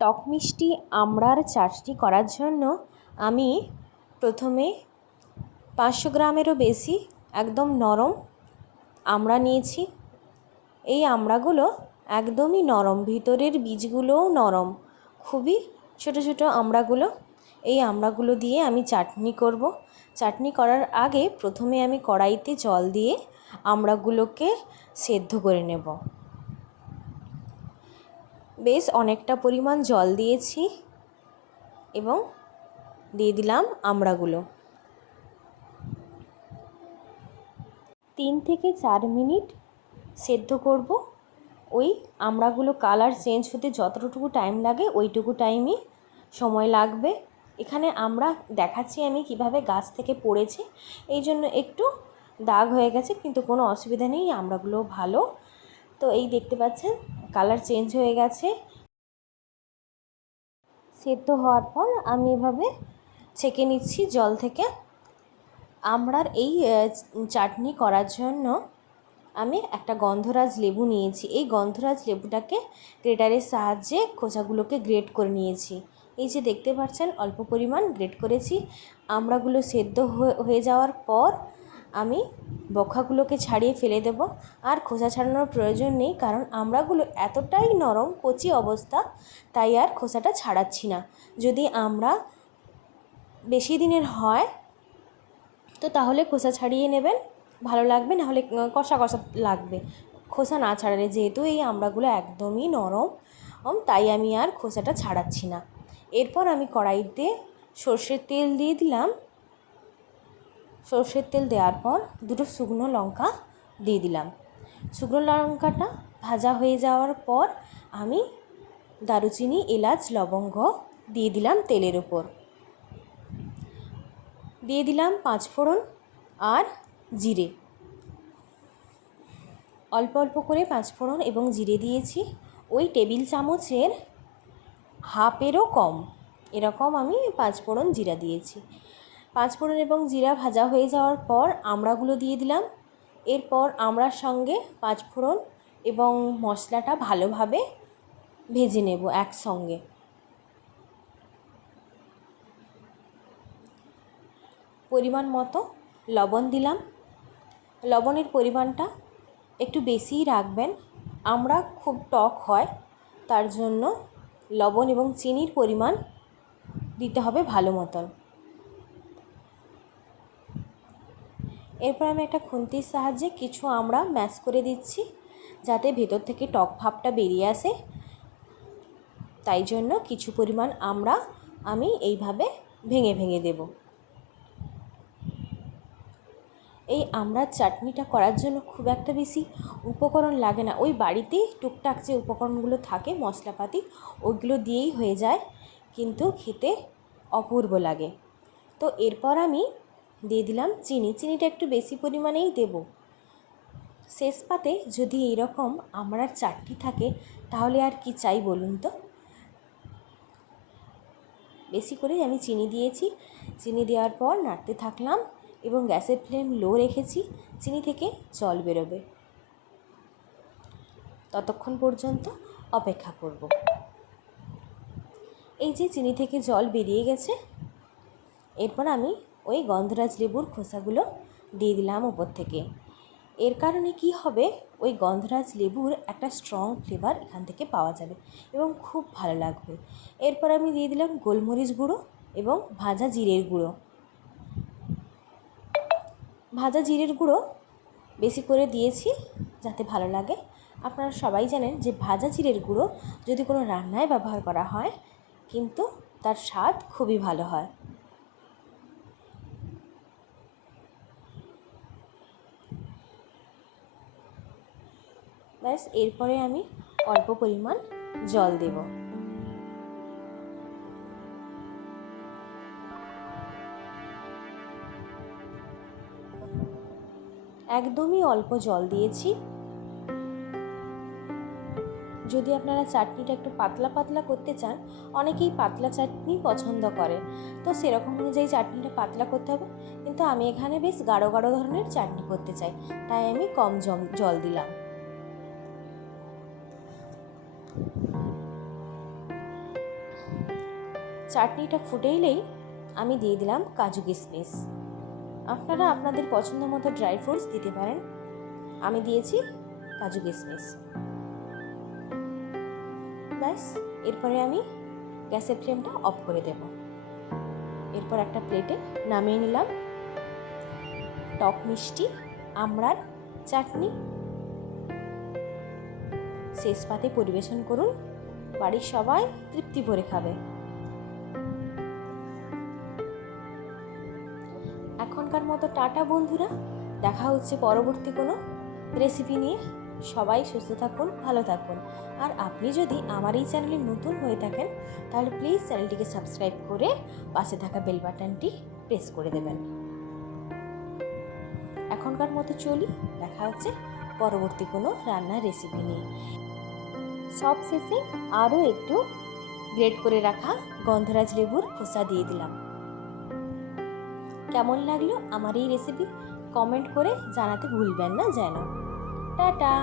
টক মিষ্টি আমড়ার চাটনি করার জন্য আমি প্রথমে পাঁচশো গ্রামেরও বেশি একদম নরম আমড়া নিয়েছি। এই আমড়াগুলো একদমই নরম, ভিতরের বীজগুলোও নরম, খুবই ছোটো ছোটো আমড়াগুলো। এই আমড়াগুলো দিয়ে আমি চাটনি করব। চাটনি করার আগে প্রথমে আমি কড়াইতে জল দিয়ে আমড়াগুলোকে সেদ্ধ করে নেব। বেশ অনেকটা পরিমাণ জল দিয়েছি এবং দিয়ে দিলাম আমড়াগুলো। তিন থেকে চার মিনিট সেদ্ধ করব। ওই আমড়াগুলো কালার চেঞ্জ হতে যতটুকু টাইম লাগে ওইটুকু টাইমই সময় লাগবে। এখানে আমরা দেখাচ্ছি আমি কীভাবে গাছ থেকে পড়েছে। এই জন্য একটু দাগ হয়ে গেছে, কিন্তু কোনো অসুবিধা নেই, আমড়াগুলো ভালো। তো এই দেখতে পাচ্ছেন কালার চেঞ্জ হয়ে গেছে। সেদ্ধ হওয়ার পর আমি এভাবে ছেঁকে নিচ্ছি জল থেকে। আমড়ার এই চাটনি করার জন্য আমি একটা গন্ধরাজ লেবু নিয়েছি। এই গন্ধরাজ লেবুটাকে গ্রেটারের সাহায্যে খোসাগুলোকে গ্রেট করে নিয়েছি। এই যে দেখতে পাচ্ছেন, অল্প পরিমাণ গ্রেট করেছি। আমড়াগুলো সেদ্ধ হয়ে যাওয়ার পর আমি বখাগুলোকে ছাড়িয়ে ফেলে দেব। আর খোসা ছাড়ানোর প্রয়োজন নেই, কারণ আমড়াগুলো এতটাই নরম, কচি অবস্থা, তাই আর খোসাটা ছাড়াচ্ছি না। যদি আমরা বেশি দিনের হয়, তো তাহলে খোসা ছাড়িয়ে নেবেন। ভালো লাগবে নাহলে কষা কষা লাগবে। খোসা না ছাড়ালে যেহেতু এই আমড়াগুলো একদমই নরম তাই আমি আর খোসাটা ছাড়াচ্ছি না। এরপর আমি কড়াইতে সর্ষের তেল দিয়ে দিলাম। সর্ষের তেল দেওয়ার পর দুটো শুকনো লঙ্কা দিয়ে দিলাম। শুকনো লঙ্কাটা ভাজা হয়ে যাওয়ার পর আমি দারুচিনি, এলাচ, লবঙ্গ দিয়ে দিলাম তেলের ওপর। দিয়ে দিলাম পাঁচ পাঁচফোড়ন আর জিরে। অল্প অল্প করে পাঁচ পাঁচফোড়ন এবং জিরে দিয়েছি। ওই টেবিল চামচের হাফেরও কম, এরকম আমি পাঁচ পাঁচফোড়ন জিরা দিয়েছি। পাঁচফোড়ন এবং জিরা ভাজা হয়ে যাওয়ার পর আমড়াগুলো দিয়ে দিলাম। এরপর আমড়ার সঙ্গে পাঁচফোড়ন এবং মশলাটা ভালোভাবে ভেজে নেব একসঙ্গে। পরিমাণ মতো লবণ দিলাম। লবণের পরিমাণটা একটু বেশিই রাখবেন। আমরা খুব টক হয়, তার জন্য লবণ এবং চিনির পরিমাণ দিতে হবে ভালো মতন। এরপর আমি একটা খুন্তির সাহায্যে কিছু আমরা ম্যাশ করে দিচ্ছি, যাতে ভেতর থেকে টক ভাবটা বেরিয়ে আসে। তাই জন্য কিছু পরিমাণ আমরা, আমি এইভাবে ভেঙে ভেঙে দেব। এই আমড়ার চাটনিটা করার জন্য খুব একটা বেশি উপকরণ লাগে না। ওই বাড়িতেই টুকটাক যে উপকরণগুলো থাকে, মশলাপাতি, ওইগুলো দিয়েই হয়ে যায়, কিন্তু খেতে অপূর্ব লাগে। তো এরপর আমি দিয়ে দিলাম চিনি। চিনিটা একটু বেশি পরিমাণেই দেব। শেষ পাতে যদি এইরকম আমড়ার চাটনি থাকে, তাহলে আর কি চাই বলুন তো? বেশি করেই আমি চিনি দিয়েছি। চিনি দেওয়ার পর নাড়তে থাকলাম এবং গ্যাসের ফ্লেম লো রেখেছি। চিনি থেকে জল বেরোবে। ততক্ষণ পর্যন্ত অপেক্ষা করব। এই যে চিনি থেকে জল বেরিয়ে গেছে, এরপর আমি ওই গন্ধরাজ লেবুর খোসাগুলো দিয়ে দিলাম উপর থেকে। এর কারণে কি হবে? ওই গন্ধরাজ লেবুর একটা স্ট্রং ফ্লেভার এখান থেকে পাওয়া যাবে এবং খুব ভালো লাগবে। এরপর আমি দিয়ে দিলাম গোলমরিচ গুঁড়ো এবং ভাজা জিরের গুঁড়ো। ভাজা জিরের গুঁড়ো বেশি করে দিয়েছি যাতে ভালো লাগে। আপনারা সবাই জানেন যে ভাজা জিরের গুঁড়ো যদি কোনো রান্নায় ব্যবহার করা হয়, কিন্তু তার স্বাদ খুবই ভালো হয়। ব্যাস, এরপরে আমি অল্প পরিমাণ জল দেব। একদমই অল্প জল দিয়েছি। যদি আপনারা চাটনিটা একটু পাতলা পাতলা করতে চান, অনেকেই পাতলা চাটনি পছন্দ করে। তো সেরকম অনুযায়ী চাটনিটা পাতলা করতে হবে। কিন্তু আমি এখানে বেশ গাঢ় গাঢ় ধরনের চাটনি করতে চাই। তাই আমি কম জল দিলাম। চাটনিটা ফুটে এলেই আমি দিয়ে দিলাম কাজু কিশমিশ। আপনারা আপনাদের পছন্দ মতো ড্রাই ফ্রুটস দিতে পারেন। আমি দিয়েছি কাজু কিশমিশ। ব্যাস, এরপরে আমি গ্যাসের ফ্লেমটা অফ করে দেব। এরপর একটা প্লেটে নামিয়ে নিলাম। টক মিষ্টি, আমড়ার চাটনি শেষ পাতে পরিবেশন করুন। বাড়ির সবাই তৃপ্তি ভরে খাবে। এখনকার মতো টাটা বন্ধুরা, দেখা হচ্ছে পরবর্তী কোনো রেসিপি নিয়ে। সবাই সুস্থ থাকুন, ভালো থাকুন। আর আপনি যদি আমার এই চ্যানেলে নতুন হয়ে থাকেন, তাহলে প্লিজ চ্যানেলটিকে সাবস্ক্রাইব করে পাশে থাকা বেল বাটনটি প্রেস করে দেবেন। এখনকার মতো চলি, দেখা হচ্ছে পরবর্তী কোনো রান্নার রেসিপি নিয়ে সব শেষে আরও একটু গ্রেড করে রাখা গন্ধরাজ লেবুর খোসা দিয়ে দিলাম। কেমন লাগল আমার এই রেসিপি কমেন্ট করে জানাতে ভুলবেন না যেন। টাটা!